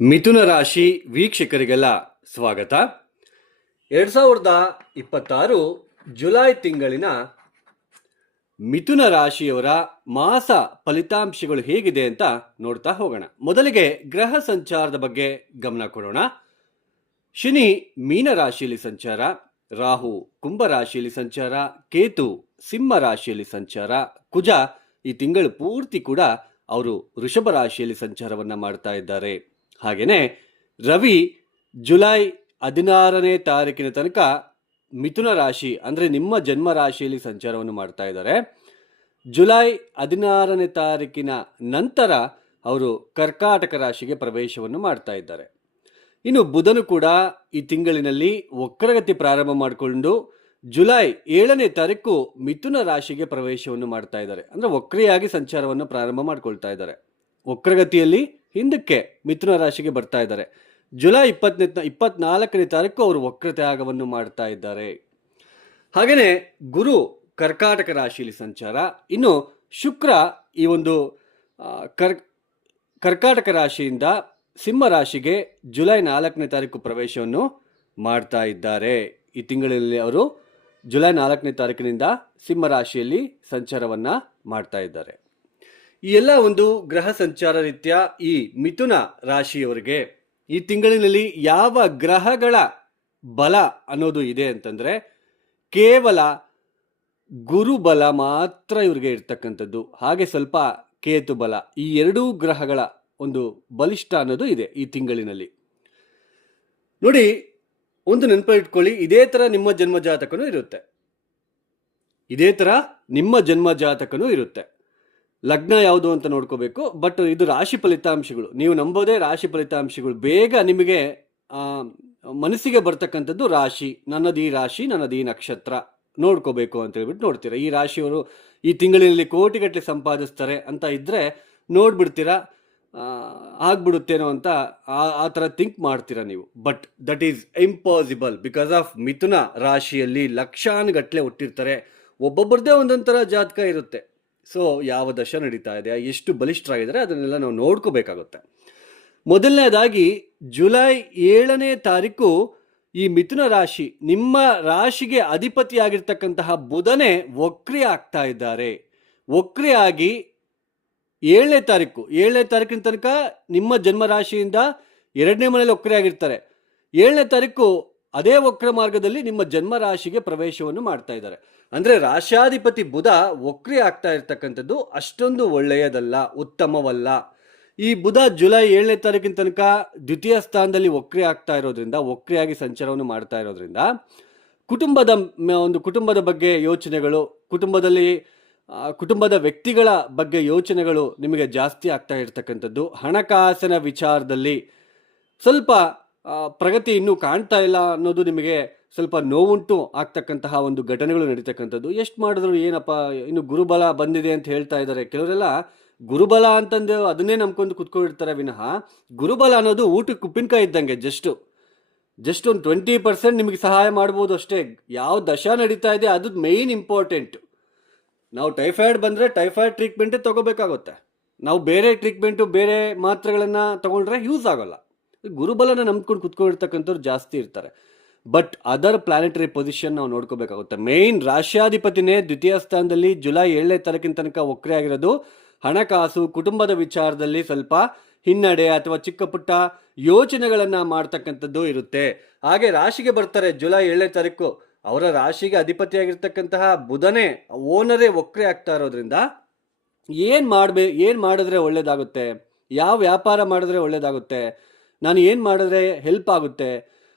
ಮಿಥುನ ರಾಶಿ ವೀಕ್ಷಕರಿಗೆಲ್ಲ ಸ್ವಾಗತ. 2026 ಜುಲೈ ತಿಂಗಳಿನ ಮಿಥುನ ರಾಶಿಯವರ ಮಾಸ ಫಲಿತಾಂಶಗಳು ಹೇಗಿದೆ ಅಂತ ನೋಡ್ತಾ ಹೋಗೋಣ. ಮೊದಲಿಗೆ ಗ್ರಹ ಸಂಚಾರದ ಬಗ್ಗೆ ಗಮನ ಕೊಡೋಣ. ಶನಿ ಮೀನ ರಾಶಿಯಲ್ಲಿ ಸಂಚಾರ, ರಾಹು ಕುಂಭ ರಾಶಿಯಲ್ಲಿ ಸಂಚಾರ, ಕೇತು ಸಿಂಹ ರಾಶಿಯಲ್ಲಿ ಸಂಚಾರ, ಕುಜ ಈ ತಿಂಗಳು ಪೂರ್ತಿ ಕೂಡ ಅವರು ವೃಷಭ ರಾಶಿಯಲ್ಲಿ ಸಂಚಾರವನ್ನ ಮಾಡ್ತಾ ಇದ್ದಾರೆ. ಹಾಗೆಯೇ ರವಿ ಜುಲೈ 16ನೇ ತಾರೀಕಿನ ತನಕ ಮಿಥುನ ರಾಶಿ ಅಂದರೆ ನಿಮ್ಮ ಜನ್ಮ ರಾಶಿಯಲ್ಲಿ ಸಂಚಾರವನ್ನು ಮಾಡ್ತಾ ಇದ್ದಾರೆ. ಜುಲೈ 16ನೇ ತಾರೀಕಿನ ನಂತರ ಅವರು ಕರ್ಕಾಟಕ ರಾಶಿಗೆ ಪ್ರವೇಶವನ್ನು ಮಾಡ್ತಾ ಇದ್ದಾರೆ. ಇನ್ನು ಬುಧನು ಕೂಡ ಈ ತಿಂಗಳಿನಲ್ಲಿ ವಕ್ರಗತಿ ಪ್ರಾರಂಭ ಮಾಡಿಕೊಂಡು ಜುಲೈ 7ನೇ ತಾರೀಕು ಮಿಥುನ ರಾಶಿಗೆ ಪ್ರವೇಶವನ್ನು ಮಾಡ್ತಾ ಇದ್ದಾರೆ. ಅಂದರೆ ವಕ್ರಿಯಾಗಿ ಸಂಚಾರವನ್ನು ಪ್ರಾರಂಭ ಮಾಡ್ಕೊಳ್ತಾ ಇದ್ದಾರೆ. ವಕ್ರಗತಿಯಲ್ಲಿ ಹಿಂದಕ್ಕೆ ಮಿಥುನ ರಾಶಿಗೆ ಬರ್ತಾ ಇದ್ದಾರೆ. ಜುಲೈ 24ನೇ ತಾರೀಕು ಅವರು ವಕ್ರತ್ಯಾಗವನ್ನು ಮಾಡ್ತಾ ಇದ್ದಾರೆ. ಹಾಗೆಯೇ ಗುರು ಕರ್ಕಾಟಕ ರಾಶಿಯಲ್ಲಿ ಸಂಚಾರ. ಇನ್ನು ಶುಕ್ರ ಈ ಒಂದು ಕರ್ಕಾಟಕ ರಾಶಿಯಿಂದ ಸಿಂಹ ರಾಶಿಗೆ ಜುಲೈ 4ನೇ ತಾರೀಕು ಪ್ರವೇಶವನ್ನು ಮಾಡ್ತಾ ಇದ್ದಾರೆ. ಈ ತಿಂಗಳಲ್ಲಿ ಅವರು ಜುಲೈ 4ನೇ ತಾರೀಕಿನಿಂದ ಸಿಂಹ ರಾಶಿಯಲ್ಲಿ ಸಂಚಾರವನ್ನ ಮಾಡ್ತಾ ಇದ್ದಾರೆ. ಈ ಎಲ್ಲ ಒಂದು ಗ್ರಹ ಸಂಚಾರ ರೀತ್ಯ ಈ ಮಿಥುನ ರಾಶಿಯವರಿಗೆ ಈ ತಿಂಗಳಿನಲ್ಲಿ ಯಾವ ಗ್ರಹಗಳ ಬಲ ಅನ್ನೋದು ಇದೆ ಅಂತಂದ್ರೆ ಕೇವಲ ಗುರುಬಲ ಮಾತ್ರ ಇವರಿಗೆ ಇರ್ತಕ್ಕಂಥದ್ದು. ಹಾಗೆ ಸ್ವಲ್ಪ ಕೇತು ಬಲ, ಈ ಎರಡೂ ಗ್ರಹಗಳ ಒಂದು ಬಲಿಷ್ಠ ಅನ್ನೋದು ಇದೆ ಈ ತಿಂಗಳಿನಲ್ಲಿ. ನೋಡಿ, ಒಂದು ನೆನಪಿಟ್ಕೊಳ್ಳಿ, ಇದೇ ತರ ನಿಮ್ಮ ಜನ್ಮ ಜಾತಕನೂ ಇರುತ್ತೆ. ಇದೇ ತರ ನಿಮ್ಮ ಜನ್ಮ ಜಾತಕನೂ ಇರುತ್ತೆ. ಲಗ್ನ ಯಾವುದು ಅಂತ ನೋಡ್ಕೋಬೇಕು. ಬಟ್ ಇದು ರಾಶಿ ಫಲಿತಾಂಶಗಳು, ನೀವು ನಂಬೋದೇ ರಾಶಿ ಫಲಿತಾಂಶಗಳು. ಬೇಗ ನಿಮಗೆ ಮನಸ್ಸಿಗೆ ಬರ್ತಕ್ಕಂಥದ್ದು ರಾಶಿ, ನನ್ನದು ಈ ರಾಶಿ, ನನ್ನದು ಈ ನಕ್ಷತ್ರ ನೋಡ್ಕೋಬೇಕು ಅಂತ ಹೇಳ್ಬಿಟ್ಟು ನೋಡ್ತೀರಾ. ಈ ರಾಶಿಯವರು ಈ ತಿಂಗಳಿನಲ್ಲಿ ಕೋಟಿಗಟ್ಟಲೆ ಸಂಪಾದಿಸ್ತಾರೆ ಅಂತ ಇದ್ರೆ ನೋಡ್ಬಿಡ್ತೀರಾ, ಆಗ್ಬಿಡುತ್ತೇನೋ ಅಂತ ಆ ಥರ ಥಿಂಕ್ ಮಾಡ್ತೀರಾ ನೀವು. But that is impossible because of ಮಿಥುನ ರಾಶಿಯಲ್ಲಿ ಲಕ್ಷಾನುಗಟ್ಟಲೆ ಹುಟ್ಟಿರ್ತಾರೆ. ಒಬ್ಬೊಬ್ಬರದೇ ಒಂದೊಂಥರ ಜಾತಕ ಇರುತ್ತೆ. ಸೊ ಯಾವ ದಶ ನಡೀತಾ ಇದೆ, ಎಷ್ಟು ಬಲಿಷ್ಠರಾಗಿದ್ದಾರೆ ಅದನ್ನೆಲ್ಲ ನಾವು ನೋಡ್ಕೋಬೇಕಾಗುತ್ತೆ. ಮೊದಲನೇದಾಗಿ ಜುಲೈ 7ನೇ ತಾರೀಕು ಈ ಮಿಥುನ ರಾಶಿ, ನಿಮ್ಮ ರಾಶಿಗೆ ಅಧಿಪತಿಯಾಗಿರ್ತಕ್ಕಂತಹ ಬುಧನೇ ವಕ್ರಿ ಆಗ್ತಾ ಇದ್ದಾರೆ. ವಕ್ರಿಯಾಗಿ 7ನೇ ತಾರೀಕಿನ ತನಕ ನಿಮ್ಮ ಜನ್ಮ ರಾಶಿಯಿಂದ 2ನೇ ಮನೇಲಿ ವಕ್ರಿ ಆಗಿರ್ತಾರೆ. 7ನೇ ತಾರೀಕು ಅದೇ ವಕ್ರ ಮಾರ್ಗದಲ್ಲಿ ನಿಮ್ಮ ಜನ್ಮ ರಾಶಿಗೆ ಪ್ರವೇಶವನ್ನು ಮಾಡ್ತಾ ಇದ್ದಾರೆ. ಅಂದ್ರೆ ರಾಶಾಧಿಪತಿ ಬುಧ ವಕ್ರಿ ಆಗ್ತಾ ಇರ್ತಕ್ಕಂಥದ್ದು ಅಷ್ಟೊಂದು ಒಳ್ಳೆಯದಲ್ಲ, ಉತ್ತಮವಲ್ಲ. ಈ ಬುಧ ಜುಲೈ 7ನೇ ತಾರೀಕಿನ ತನಕ ದ್ವಿತೀಯ ಸ್ಥಾನದಲ್ಲಿ ವಕ್ರಿ ಆಗ್ತಾ ಇರೋದ್ರಿಂದ, ವಕ್ರಿಯಾಗಿ ಸಂಚಾರವನ್ನು ಮಾಡ್ತಾ ಇರೋದ್ರಿಂದ ಕುಟುಂಬದ ಬಗ್ಗೆ ಯೋಚನೆಗಳು, ಕುಟುಂಬದ ವ್ಯಕ್ತಿಗಳ ಬಗ್ಗೆ ಯೋಚನೆಗಳು ನಿಮಗೆ ಜಾಸ್ತಿ ಆಗ್ತಾ ಇರ್ತಕ್ಕಂಥದ್ದು. ಹಣಕಾಸಿನ ವಿಚಾರದಲ್ಲಿ ಸ್ವಲ್ಪ ಪ್ರಗತಿ ಇನ್ನೂ ಕಾಣ್ತಾ ಇಲ್ಲ ಅನ್ನೋದು ನಿಮಗೆ ಸ್ವಲ್ಪ ನೋವುಂಟು ಆಗ್ತಕ್ಕಂತಹ ಒಂದು ಘಟನೆಗಳು ನಡೀತಕ್ಕಂಥದ್ದು. ಎಷ್ಟು ಮಾಡಿದ್ರು ಏನಪ್ಪ, ಇನ್ನು ಗುರುಬಲ ಬಂದಿದೆ ಅಂತ ಹೇಳ್ತಾ ಇದ್ದಾರೆ. ಕೆಲವರೆಲ್ಲ ಗುರುಬಲ ಅಂತಂದು ಅದನ್ನೇ ನಂಬ್ಕೊಂಡು ಕುತ್ಕೊಂಡಿರ್ತಾರೆ ವಿನಃ ಗುರುಬಲ ಅನ್ನೋದು ಊಟಕ್ಕೆ ಉಪ್ಪಿನಕಾಯಿ ಇದ್ದಂಗೆ. ಜಸ್ಟ್ ಒಂದು 20% ನಿಮಗೆ ಸಹಾಯ ಮಾಡ್ಬೋದು ಅಷ್ಟೇ. ಯಾವ ದಶ ನಡೀತಾ ಇದೆ ಅದು ಮೇಯ್ನ್ ಇಂಪಾರ್ಟೆಂಟ್. ನಾವು ಟೈಫಾಯ್ಡ್ ಬಂದರೆ ಟೈಫಾಯ್ಡ್ ಟ್ರೀಟ್ಮೆಂಟೇ ತಗೋಬೇಕಾಗುತ್ತೆ. ನಾವು ಬೇರೆ ಟ್ರೀಟ್ಮೆಂಟು, ಬೇರೆ ಮಾತ್ರೆಗಳನ್ನು ತಗೊಂಡ್ರೆ ಯೂಸ್ ಆಗೋಲ್ಲ. ಗುರುಬಲನ ನಂಬ್ಕೊಂಡು ಕುತ್ಕೊಂಡಿರ್ತಕ್ಕಂಥವ್ರು ಜಾಸ್ತಿ ಇರ್ತಾರೆ. ಬಟ್ ಅದರ್ ಪ್ಲಾನೆಟರಿ ಪೊಸಿಷನ್ ನಾವು ನೋಡ್ಕೋಬೇಕಾಗುತ್ತೆ. ಮೇಯ್ನ್ ರಾಶ್ಯಾಧಿಪತಿನೇ ದ್ವಿತೀಯ ಸ್ಥಾನದಲ್ಲಿ ಜುಲೈ 7ನೇ ತಾರೀಕಿನ ತನಕ ವಕ್ರಿ ಆಗಿರೋದು ಹಣಕಾಸು, ಕುಟುಂಬದ ವಿಚಾರದಲ್ಲಿ ಸ್ವಲ್ಪ ಹಿನ್ನಡೆ ಅಥವಾ ಚಿಕ್ಕ ಪುಟ್ಟ ಯೋಚನೆಗಳನ್ನ ಮಾಡ್ತಕ್ಕಂಥದ್ದು ಇರುತ್ತೆ. ಹಾಗೆ ರಾಶಿಗೆ ಬರ್ತಾರೆ ಜುಲೈ 7ನೇ ತಾರೀಕು, ಅವರ ರಾಶಿಗೆ ಅಧಿಪತಿಯಾಗಿರ್ತಕ್ಕಂತಹ ಬುಧನೇ ಓನರೇ ವಕ್ರಿ ಆಗ್ತಾ ಇರೋದ್ರಿಂದ ಏನ್ ಮಾಡಿದ್ರೆ ಒಳ್ಳೇದಾಗುತ್ತೆ, ಯಾವ ವ್ಯಾಪಾರ ಮಾಡಿದ್ರೆ ಒಳ್ಳೇದಾಗುತ್ತೆ, ನಾನು ಏನು ಮಾಡಿದ್ರೆ ಹೆಲ್ಪ್ ಆಗುತ್ತೆ,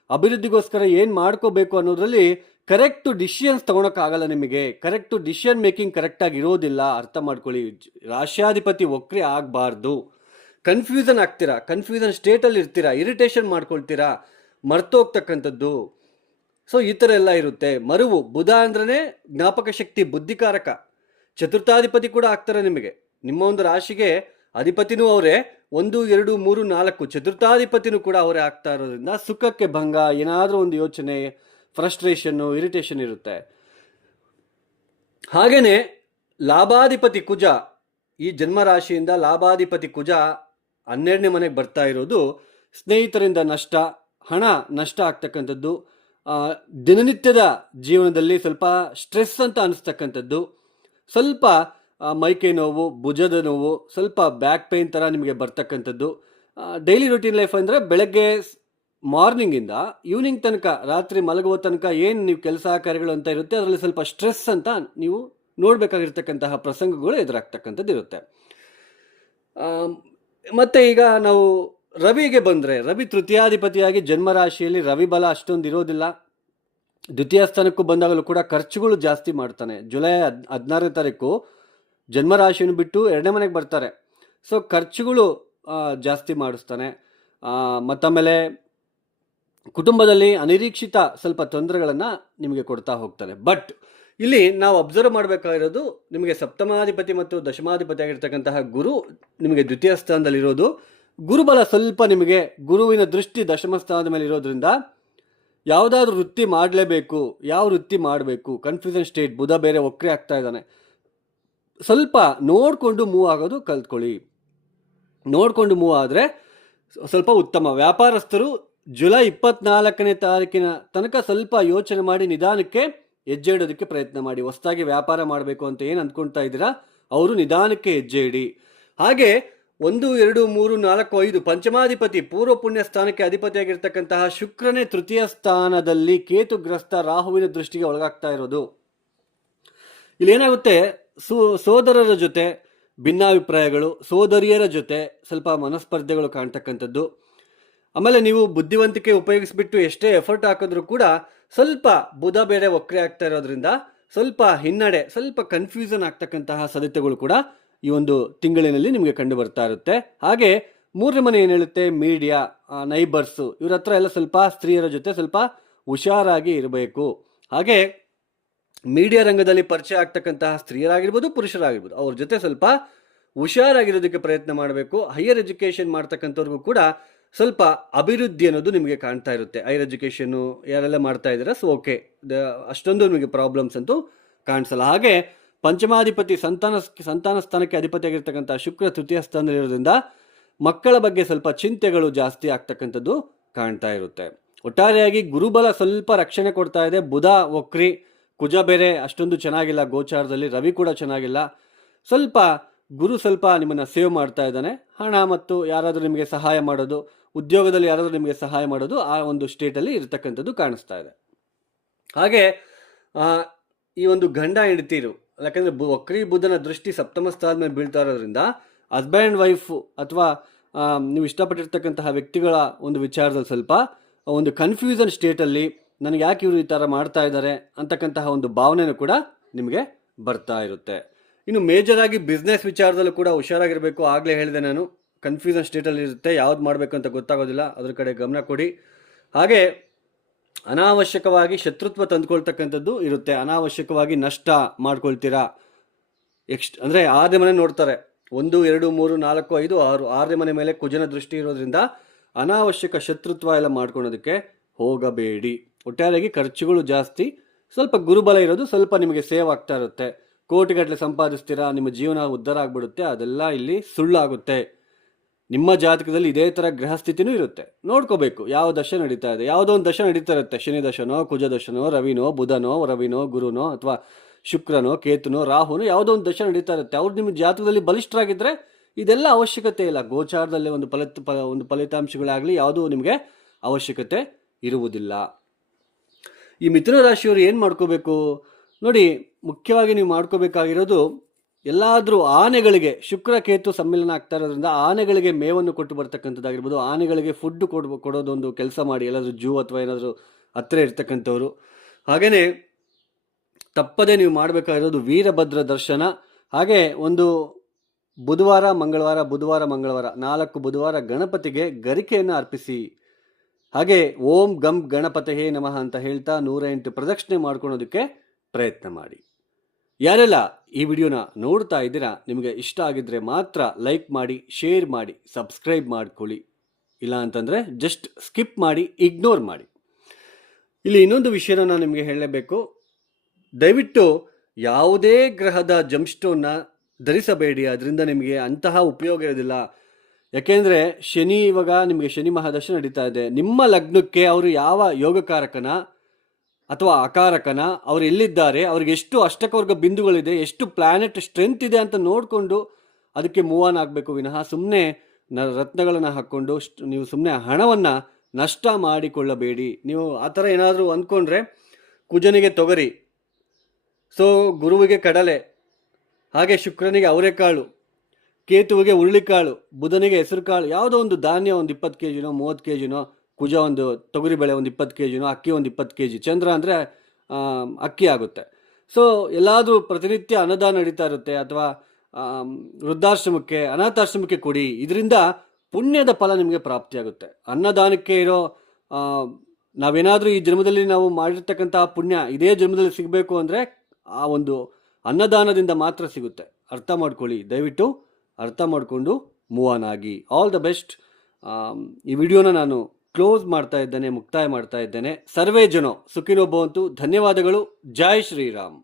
ಅಭಿವೃದ್ಧಿಗೋಸ್ಕರ ಏನು ಮಾಡ್ಕೋಬೇಕು ಅನ್ನೋದ್ರಲ್ಲಿ ಕರೆಕ್ಟ್ ಡಿಸಿಷನ್ಸ್ ತೊಗೊಳಕ್ಕಾಗಲ್ಲ. ನಿಮಗೆ ಕರೆಕ್ಟ್ ಡಿಸಿಷನ್ ಮೇಕಿಂಗ್ ಕರೆಕ್ಟಾಗಿ ಇರೋದಿಲ್ಲ. ಅರ್ಥ ಮಾಡ್ಕೊಳ್ಳಿ, ರಾಶ್ಯಾಧಿಪತಿ ವಕ್ರಿ ಆಗಬಾರ್ದು. ಕನ್ಫ್ಯೂಷನ್ ಆಗ್ತೀರಾ, ಕನ್ಫ್ಯೂಷನ್ ಸ್ಟೇಟಲ್ಲಿ ಇರ್ತೀರಾ, ಇರಿಟೇಷನ್ ಮಾಡ್ಕೊಳ್ತೀರಾ, ಮರ್ತೋಗ್ತಕ್ಕಂಥದ್ದು. ಸೊ ಈ ಥರ ಎಲ್ಲ ಇರುತ್ತೆ. ಮರುವು ಬುಧ ಅಂದ್ರೇ ಜ್ಞಾಪಕ ಶಕ್ತಿ, ಬುದ್ಧಿಕಾರಕ. ಚತುರ್ಥಾಧಿಪತಿ ಕೂಡ ಆಗ್ತಾರೆ ನಿಮಗೆ. ನಿಮ್ಮ ಒಂದು ರಾಶಿಗೆ ಅಧಿಪತಿನೂ ಅವರೇ, 1, 2, 3, 4 ಚತುರ್ಥಾಧಿಪತಿನೂ ಕೂಡ ಅವರೇ ಆಗ್ತಾ ಇರೋದ್ರಿಂದ ಸುಖಕ್ಕೆ ಭಂಗ, ಏನಾದರೂ ಒಂದು ಯೋಚನೆ, ಫ್ರಸ್ಟ್ರೇಷನ್ನು, ಇರಿಟೇಷನ್ ಇರುತ್ತೆ. ಹಾಗೇನೆ ಲಾಭಾಧಿಪತಿ ಕುಜ, ಈ ಜನ್ಮ ರಾಶಿಯಿಂದ ಲಾಭಾಧಿಪತಿ ಕುಜ 12ನೇ ಮನೆಗೆ ಬರ್ತಾ ಇರೋದು ಸ್ನೇಹಿತರಿಂದ ನಷ್ಟ, ಹಣ ನಷ್ಟ ಆಗ್ತಕ್ಕಂಥದ್ದು, ದಿನನಿತ್ಯದ ಜೀವನದಲ್ಲಿ ಸ್ವಲ್ಪ ಸ್ಟ್ರೆಸ್ ಅಂತ ಅನಿಸ್ತಕ್ಕಂಥದ್ದು, ಸ್ವಲ್ಪ ಮೈಕೈ ನೋವು, ಭುಜದ ನೋವು, ಸ್ವಲ್ಪ ಬ್ಯಾಕ್ ಪೇಯ್ನ್ ಥರ ನಿಮಗೆ ಬರ್ತಕ್ಕಂಥದ್ದು. ಡೈಲಿ ರೂಟೀನ್ ಲೈಫ್ ಅಂದರೆ ಬೆಳಗ್ಗೆ ಮಾರ್ನಿಂಗಿಂದ ಈವ್ನಿಂಗ್ ತನಕ, ರಾತ್ರಿ ಮಲಗುವ ತನಕ ಏನು ನೀವು ಕೆಲಸ ಕಾರ್ಯಗಳು ಅಂತ ಇರುತ್ತೆ, ಅದರಲ್ಲಿ ಸ್ವಲ್ಪ ಸ್ಟ್ರೆಸ್ ಅಂತ ನೀವು ನೋಡಬೇಕಾಗಿರ್ತಕ್ಕಂತಹ ಪ್ರಸಂಗಗಳು ಎದುರಾಗ್ತಕ್ಕಂಥದ್ದು ಇರುತ್ತೆ. ಮತ್ತು ಈಗ ನಾವು ರವಿಗೆ ಬಂದರೆ, ರವಿ ತೃತೀಯಾಧಿಪತಿಯಾಗಿ ಜನ್ಮರಾಶಿಯಲ್ಲಿ ರವಿ ಬಲ ಅಷ್ಟೊಂದು ಇರೋದಿಲ್ಲ. ದ್ವಿತೀಯ ಸ್ಥಾನಕ್ಕೂ ಬಂದಾಗಲೂ ಕೂಡ ಖರ್ಚುಗಳು ಜಾಸ್ತಿ ಮಾಡ್ತಾನೆ. ಜುಲೈ 16ನೇ ತಾರೀಕು ಜನ್ಮರಾಶಿಯನ್ನು ಬಿಟ್ಟು 2ನೇ ಮನೆಗೆ ಬರ್ತಾರೆ. ಸೊ ಖರ್ಚುಗಳು ಜಾಸ್ತಿ ಮಾಡಿಸ್ತಾನೆ. ಮತ್ತಾಮೇಲೆ ಕುಟುಂಬದಲ್ಲಿ ಅನಿರೀಕ್ಷಿತ ಸ್ವಲ್ಪ ತೊಂದರೆಗಳನ್ನು ನಿಮಗೆ ಕೊಡ್ತಾ ಹೋಗ್ತಾನೆ. ಬಟ್ ಇಲ್ಲಿ ನಾವು ಅಬ್ಸರ್ವ್ ಮಾಡಬೇಕಾಗಿರೋದು, ನಿಮಗೆ ಸಪ್ತಮಾಧಿಪತಿ ಮತ್ತು ದಶಮಾಧಿಪತಿ ಆಗಿರ್ತಕ್ಕಂತಹ ಗುರು ನಿಮಗೆ ದ್ವಿತೀಯ ಸ್ಥಾನದಲ್ಲಿರೋದು. ಗುರುಬಲ ಸ್ವಲ್ಪ ನಿಮಗೆ, ಗುರುವಿನ ದೃಷ್ಟಿ ದಶಮ ಸ್ಥಾನದ ಮೇಲೆ ಇರೋದ್ರಿಂದ ಯಾವುದಾದ್ರೂ ವೃತ್ತಿ ಮಾಡಲೇಬೇಕು, ಯಾವ ವೃತ್ತಿ ಮಾಡಬೇಕು, ಕನ್ಫ್ಯೂಷನ್ ಸ್ಟೇಟ್. ಬುಧ ಬೇರೆ ವಕ್ರಿ ಆಗ್ತಾ ಇದ್ದಾನೆ. ಸ್ವಲ್ಪ ನೋಡಿಕೊಂಡು ಮೂವ್ ಆಗೋದು ಕಲ್ತ್ಕೊಳ್ಳಿ. ನೋಡಿಕೊಂಡು ಮೂವ್ ಆದರೆ ಸ್ವಲ್ಪ ಉತ್ತಮ. ವ್ಯಾಪಾರಸ್ಥರು ಜುಲೈ 24ನೇ ತಾರೀಕಿನ ತನಕ ಸ್ವಲ್ಪ ಯೋಚನೆ ಮಾಡಿ ನಿಧಾನಕ್ಕೆ ಹೆಜ್ಜೆ ಇಡೋದಕ್ಕೆ ಪ್ರಯತ್ನ ಮಾಡಿ. ಹೊಸದಾಗಿ ವ್ಯಾಪಾರ ಮಾಡಬೇಕು ಅಂತ ಏನು ಅಂದ್ಕೊಳ್ತಾ ಇದ್ದೀರಾ, ಅವರು ನಿಧಾನಕ್ಕೆ ಹೆಜ್ಜೆ ಇಡಿ. ಹಾಗೆ 1, 2, 3, 4, 5 ಪಂಚಮಾಧಿಪತಿ ಪೂರ್ವ ಪುಣ್ಯ ಸ್ಥಾನಕ್ಕೆ ಅಧಿಪತಿಯಾಗಿರ್ತಕ್ಕಂತಹ ಶುಕ್ರನೇ ತೃತೀಯ ಸ್ಥಾನದಲ್ಲಿ ಕೇತುಗ್ರಸ್ತ ರಾಹುವಿನ ದೃಷ್ಟಿಗೆ ಒಳಗಾಗ್ತಾ ಇರೋದು. ಇಲ್ಲೇನಾಗುತ್ತೆ, ಸೋದರರ ಜೊತೆ ಭಿನ್ನಾಭಿಪ್ರಾಯಗಳು, ಸೋದರಿಯರ ಜೊತೆ ಸ್ವಲ್ಪ ಮನಸ್ಪರ್ಧೆಗಳು ಕಾಣ್ತಕ್ಕಂಥದ್ದು. ಆಮೇಲೆ ನೀವು ಬುದ್ಧಿವಂತಿಕೆ ಉಪಯೋಗಿಸ್ಬಿಟ್ಟು ಎಷ್ಟೇ ಎಫರ್ಟ್ ಹಾಕಿದ್ರೂ ಕೂಡ ಸ್ವಲ್ಪ ಬುಧ ಬೇರೆ ವಕ್ರಿ ಆಗ್ತಾ ಇರೋದ್ರಿಂದ ಸ್ವಲ್ಪ ಹಿನ್ನಡೆ, ಸ್ವಲ್ಪ ಕನ್ಫ್ಯೂಷನ್ ಆಗ್ತಕ್ಕಂತಹ ಸಾಧ್ಯತೆಗಳು ಕೂಡ ಈ ಒಂದು ತಿಂಗಳಿನಲ್ಲಿ ನಿಮಗೆ ಕಂಡು ಬರ್ತಾ ಇರುತ್ತೆ. ಹಾಗೆ 3ನೇ ಮನೆ ಏನು ಹೇಳುತ್ತೆ, ಮೀಡಿಯಾ, ನೈಬರ್ಸು, ಇವ್ರ ಹತ್ರ ಎಲ್ಲ ಸ್ವಲ್ಪ ಸ್ತ್ರೀಯರ ಜೊತೆ ಸ್ವಲ್ಪ ಹುಷಾರಾಗಿ ಇರಬೇಕು. ಹಾಗೆ ಮೀಡಿಯಾ ರಂಗದಲ್ಲಿ ಪರಿಚಯ ಆಗ್ತಕ್ಕಂತಹ ಸ್ತ್ರೀಯರಾಗಿರ್ಬೋದು, ಪುರುಷರಾಗಿರ್ಬೋದು, ಅವ್ರ ಜೊತೆ ಸ್ವಲ್ಪ ಹುಷಾರಾಗಿರೋದಕ್ಕೆ ಪ್ರಯತ್ನ ಮಾಡಬೇಕು. ಹೈಯರ್ ಎಜುಕೇಷನ್ ಮಾಡ್ತಕ್ಕಂಥವ್ರಿಗೂ ಕೂಡ ಸ್ವಲ್ಪ ಅಭಿವೃದ್ಧಿ ಅನ್ನೋದು ನಿಮಗೆ ಕಾಣ್ತಾ ಇರುತ್ತೆ. ಹೈಯರ್ ಎಜುಕೇಷನ್ನು ಯಾರೆಲ್ಲ ಮಾಡ್ತಾ ಇದ್ದೀರಾ, ಸೊ ಓಕೆ, ಅಷ್ಟೊಂದು ನಿಮಗೆ ಪ್ರಾಬ್ಲಮ್ಸ್ ಅಂತೂ ಕಾಣಿಸಲ್ಲ. ಹಾಗೆ ಪಂಚಮಾಧಿಪತಿ ಸಂತಾನ ಸ್ಥಾನಕ್ಕೆ ಅಧಿಪತಿಯಾಗಿರ್ತಕ್ಕಂಥ ಶುಕ್ರ ತೃತೀಯ ಸ್ಥಾನದಲ್ಲಿರೋದ್ರಿಂದ ಮಕ್ಕಳ ಬಗ್ಗೆ ಸ್ವಲ್ಪ ಚಿಂತೆಗಳು ಜಾಸ್ತಿ ಆಗ್ತಕ್ಕಂಥದ್ದು ಕಾಣ್ತಾ ಇರುತ್ತೆ. ಒಟ್ಟಾರೆಯಾಗಿ ಗುರುಬಲ ಸ್ವಲ್ಪ ರಕ್ಷಣೆ ಕೊಡ್ತಾ ಇದೆ. ಬುಧ ವಕ್ರಿ, ಕುಜ ಬೇರೆ ಅಷ್ಟೊಂದು ಚೆನ್ನಾಗಿಲ್ಲ ಗೋಚಾರದಲ್ಲಿ, ರವಿ ಕೂಡ ಚೆನ್ನಾಗಿಲ್ಲ. ಗುರು ಸ್ವಲ್ಪ ನಿಮ್ಮನ್ನು ಸೇವ್ ಮಾಡ್ತಾ ಇದ್ದಾನೆ. ಹಣ ಮತ್ತು ಯಾರಾದರೂ ನಿಮಗೆ ಸಹಾಯ ಮಾಡೋದು, ಉದ್ಯೋಗದಲ್ಲಿ ಯಾರಾದರೂ ನಿಮಗೆ ಸಹಾಯ ಮಾಡೋದು ಆ ಒಂದು ಸ್ಟೇಟಲ್ಲಿ ಇರತಕ್ಕಂಥದ್ದು ಕಾಣಿಸ್ತಾ ಇದೆ. ಹಾಗೆ ಈ ಒಂದು ಗಂಡ ಹೆಂಡತಿರು, ಯಾಕಂದರೆ ವಕ್ರಿ ಬುಧನ ದೃಷ್ಟಿ ಸಪ್ತಮ ಸ್ಥಾನದ ಮೇಲೆ ಬೀಳ್ತಾ ಇರೋದ್ರಿಂದ ಹಸ್ಬೆಂಡ್ ಆ್ಯಂಡ್ ವೈಫು ಅಥವಾ ನೀವು ಇಷ್ಟಪಟ್ಟಿರ್ತಕ್ಕಂತಹ ವ್ಯಕ್ತಿಗಳ ಒಂದು ವಿಚಾರದಲ್ಲಿ ಸ್ವಲ್ಪ ಒಂದು ಕನ್ಫ್ಯೂಷನ್ ಸ್ಟೇಟಲ್ಲಿ, ನನಗೆ ಯಾಕೆ ಇವರು ಈ ಥರ ಮಾಡ್ತಾ ಇದ್ದಾರೆ ಅಂತಕ್ಕಂತಹ ಒಂದು ಭಾವನೆಯೂ ಕೂಡ ನಿಮಗೆ ಬರ್ತಾ ಇರುತ್ತೆ. ಇನ್ನು ಮೇಜರ್ ಆಗಿ ಬಿಸ್ನೆಸ್ ವಿಚಾರದಲ್ಲೂ ಕೂಡ ಹುಷಾರಾಗಿರಬೇಕು. ಆಗಲೇ ಹೇಳಿದೆ ನಾನು, ಕನ್ಫ್ಯೂಷನ್ ಸ್ಟೇಟಲ್ಲಿ ಇರುತ್ತೆ, ಯಾವ್ದು ಮಾಡಬೇಕು ಅಂತ ಗೊತ್ತಾಗೋದಿಲ್ಲ, ಅದ್ರ ಕಡೆ ಗಮನ ಕೊಡಿ. ಹಾಗೆ ಅನಾವಶ್ಯಕವಾಗಿ ಶತ್ರುತ್ವ ತಂದುಕೊಳ್ತಕ್ಕಂಥದ್ದು ಇರುತ್ತೆ. ಅನಾವಶ್ಯಕವಾಗಿ ನಷ್ಟ ಮಾಡ್ಕೊಳ್ತೀರಾ. ಅಂದರೆ 6ನೇ ಮನೆ ನೋಡ್ತಾರೆ, 1, 2, 3, 4, 5, 6, 6ನೇ ಮನೆ ಮೇಲೆ ಕುಜನ ದೃಷ್ಟಿ ಇರೋದ್ರಿಂದ ಅನಾವಶ್ಯಕ ಶತ್ರುತ್ವ ಎಲ್ಲ ಮಾಡ್ಕೊಳೋದಕ್ಕೆ ಹೋಗಬೇಡಿ. ಒಟ್ಟಾರೆಯಾಗಿ ಖರ್ಚುಗಳು ಜಾಸ್ತಿ, ಸ್ವಲ್ಪ ಗುರುಬಲ ಇರೋದು ಸ್ವಲ್ಪ ನಿಮಗೆ ಸೇವ್ ಆಗ್ತಾ ಇರುತ್ತೆ. ಕೋಟಿಗಟ್ಟಲೆ ಸಂಪಾದಿಸ್ತೀರಾ, ನಿಮ್ಮ ಜೀವನ ಉದ್ಧಾರ ಆಗ್ಬಿಡುತ್ತೆ, ಅದೆಲ್ಲ ಇಲ್ಲಿ ಸುಳ್ಳಾಗುತ್ತೆ. ನಿಮ್ಮ ಜಾತಕದಲ್ಲಿ ಇದೇ ಥರ ಗ್ರಹ ಸ್ಥಿತಿನೂ ಇರುತ್ತೆ, ನೋಡ್ಕೋಬೇಕು ಯಾವ ದಶೆ ನಡೀತಾ ಇದೆ. ಯಾವುದೋ ಒಂದು ದಶೆ ನಡೀತಾ ಇರುತ್ತೆ, ಶನಿ ದಶನೋ, ಕುಜ ದಶನೋ, ರವಿನೋ, ಬುಧನೋ, ರವಿನೋ, ಗುರುನೋ, ಅಥವಾ ಶುಕ್ರನೋ, ಕೇತುನೋ, ರಾಹುನೋ, ಯಾವುದೋ ಒಂದು ದಶೆ ನಡೀತಾ ಇರುತ್ತೆ. ಅವ್ರು ನಿಮ್ಮ ಜಾತಕದಲ್ಲಿ ಬಲಿಷ್ಠರಾಗಿದ್ದರೆ ಇದೆಲ್ಲ ಅವಶ್ಯಕತೆ ಇಲ್ಲ. ಗೋಚಾರದಲ್ಲಿ ಒಂದು ಫಲಿತಾಂಶಗಳಾಗಲಿ ಯಾವುದೂ ನಿಮಗೆ ಅವಶ್ಯಕತೆ ಇರುವುದಿಲ್ಲ. ಈ ಮಿಥುನ ರಾಶಿಯವರು ಏನು ಮಾಡ್ಕೋಬೇಕು ನೋಡಿ, ಮುಖ್ಯವಾಗಿ ನೀವು ಮಾಡ್ಕೋಬೇಕಾಗಿರೋದು, ಎಲ್ಲಾದರೂ ಆನೆಗಳಿಗೆ ಶುಕ್ರ ಕೇತು ಸಮ್ಮಿಲನ ಆಗ್ತಾ ಇರೋದ್ರಿಂದ ಆನೆಗಳಿಗೆ ಮೇವನ್ನು ಕೊಟ್ಟು ಬರ್ತಕ್ಕಂಥದ್ದಾಗಿರ್ಬೋದು, ಆನೆಗಳಿಗೆ ಫುಡ್ ಕೊಡೋದೊಂದು ಕೆಲಸ ಮಾಡಿ, ಎಲ್ಲಾದರೂ ಜೂ ಅಥವಾ ಏನಾದರೂ ಹತ್ತಿರ ಇರ್ತಕ್ಕಂಥವ್ರು. ಹಾಗೆಯೇ ತಪ್ಪದೇ ನೀವು ಮಾಡಬೇಕಾಗಿರೋದು ವೀರಭದ್ರ ದರ್ಶನ. ಹಾಗೆ ಒಂದು ಬುಧವಾರ ಮಂಗಳವಾರ 4 ಬುಧವಾರ ಗಣಪತಿಗೆ ಗರಿಕೆಯನ್ನು ಅರ್ಪಿಸಿ. ಹಾಗೆ ಓಂ ಗಂ ಗಣಪತಯೇ ನಮಃ ಅಂತ ಹೇಳ್ತಾ 108 ಪ್ರದಕ್ಷಿಣೆ ಮಾಡ್ಕೊಳೋದಕ್ಕೆ ಪ್ರಯತ್ನ ಮಾಡಿ. ಯಾರೆಲ್ಲ ಈ ವಿಡಿಯೋನ ನೋಡ್ತಾ ಇದ್ದೀರಾ, ನಿಮಗೆ ಇಷ್ಟ ಆಗಿದ್ರೆ ಮಾತ್ರ ಲೈಕ್ ಮಾಡಿ, ಶೇರ್ ಮಾಡಿ, ಸಬ್ಸ್ಕ್ರೈಬ್ ಮಾಡ್ಕೊಳ್ಳಿ. ಇಲ್ಲ ಅಂತಂದರೆ ಜಸ್ಟ್ ಸ್ಕಿಪ್ ಮಾಡಿ, ಇಗ್ನೋರ್ ಮಾಡಿ. ಇಲ್ಲಿ ಇನ್ನೊಂದು ವಿಷಯನ ನಾನು ನಿಮಗೆ ಹೇಳಲೇಬೇಕು. ದಯವಿಟ್ಟು ಯಾವುದೇ ಗ್ರಹದ ಜಂಪ್ಸ್ಟೋನ್ನ ಧರಿಸಬೇಡಿ, ಅದರಿಂದ ನಿಮಗೆ ಅಂತಹ ಉಪಯೋಗ ಇರೋದಿಲ್ಲ. ಯಾಕೆಂದರೆ ಶನಿ ಇವಾಗ ನಿಮಗೆ ಶನಿ ಮಹಾದಶ ನಡೀತಾ ಇದೆ. ನಿಮ್ಮ ಲಗ್ನಕ್ಕೆ ಅವರು ಯಾವ ಯೋಗಕಾರಕನ ಅಥವಾ ಅಕಾರಕನ, ಅವ್ರು ಎಲ್ಲಿದ್ದಾರೆ, ಅವ್ರಿಗೆ ಎಷ್ಟು ಅಷ್ಟಕವರ್ಗ ಬಿಂದುಗಳಿದೆ, ಎಷ್ಟು ಪ್ಲಾನೆಟ್ ಸ್ಟ್ರೆಂತ್ ಇದೆ ಅಂತ ನೋಡಿಕೊಂಡು ಅದಕ್ಕೆ ಮೂವ್ ಆನ್ ಆಗಬೇಕು ವಿನಃ ಸುಮ್ಮನೆ ರತ್ನಗಳನ್ನು ಹಾಕ್ಕೊಂಡು ನೀವು ಸುಮ್ಮನೆ ಹಣವನ್ನು ನಷ್ಟ ಮಾಡಿಕೊಳ್ಳಬೇಡಿ. ನೀವು ಆ ಥರ ಏನಾದರೂ ಅಂದ್ಕೊಂಡ್ರೆ ಕುಜನಿಗೆ ತೊಗರಿ, ಸೊ ಗುರುವಿಗೆ ಕಡಲೆ, ಹಾಗೆ ಶುಕ್ರನಿಗೆ ಅವರೆಕಾಳು, ಕೇತುವಿಗೆ ಹುರುಳಿಕಾಳು, ಬುಧನಿಗೆ ಹೆಸರು ಕಾಳು, ಯಾವುದೋ ಒಂದು ಧಾನ್ಯ ಒಂದು 20 kg 30 kg, ಕುಜ ಒಂದು ತೊಗರಿಬೇಳೆ ಒಂದು 20 kg, ಅಕ್ಕಿ ಒಂದು 20 kg, ಚಂದ್ರ ಅಂದರೆ ಅಕ್ಕಿ ಆಗುತ್ತೆ. ಸೊ ಎಲ್ಲಾದರೂ ಪ್ರತಿನಿತ್ಯ ಅನ್ನದಾನ ನಡೀತಾ ಇರುತ್ತೆ, ಅಥವಾ ವೃದ್ಧಾಶ್ರಮಕ್ಕೆ ಅನಾಥಾಶ್ರಮಕ್ಕೆ ಕೊಡಿ. ಇದರಿಂದ ಪುಣ್ಯದ ಫಲ ನಿಮಗೆ ಪ್ರಾಪ್ತಿಯಾಗುತ್ತೆ. ಅನ್ನದಾನಕ್ಕೆ ಇರೋ ನಾವೇನಾದರೂ ಈ ಜನ್ಮದಲ್ಲಿ ನಾವು ಮಾಡಿರ್ತಕ್ಕಂಥ ಪುಣ್ಯ ಇದೇ ಜನ್ಮದಲ್ಲಿ ಸಿಗಬೇಕು ಅಂದರೆ ಆ ಒಂದು ಅನ್ನದಾನದಿಂದ ಮಾತ್ರ ಸಿಗುತ್ತೆ. ಅರ್ಥ ಮಾಡ್ಕೊಳ್ಳಿ, ದಯವಿಟ್ಟು ಅರ್ಥ ಮಾಡಿಕೊಂಡು ಮೂವ್ ಆನ್ ಆಗಿ. All the best. ಈ ವಿಡಿಯೋನ ನಾನು ಕ್ಲೋಸ್ ಮಾಡ್ತಾ ಇದ್ದೇನೆ, ಮುಕ್ತಾಯ ಮಾಡ್ತಾ ಇದ್ದೇನೆ. ಸರ್ವೇ ಜನೋ ಸುಖಿನೋ ಭವಂತು. ಧನ್ಯವಾದಗಳು. ಜೈ ಶ್ರೀರಾಮ್.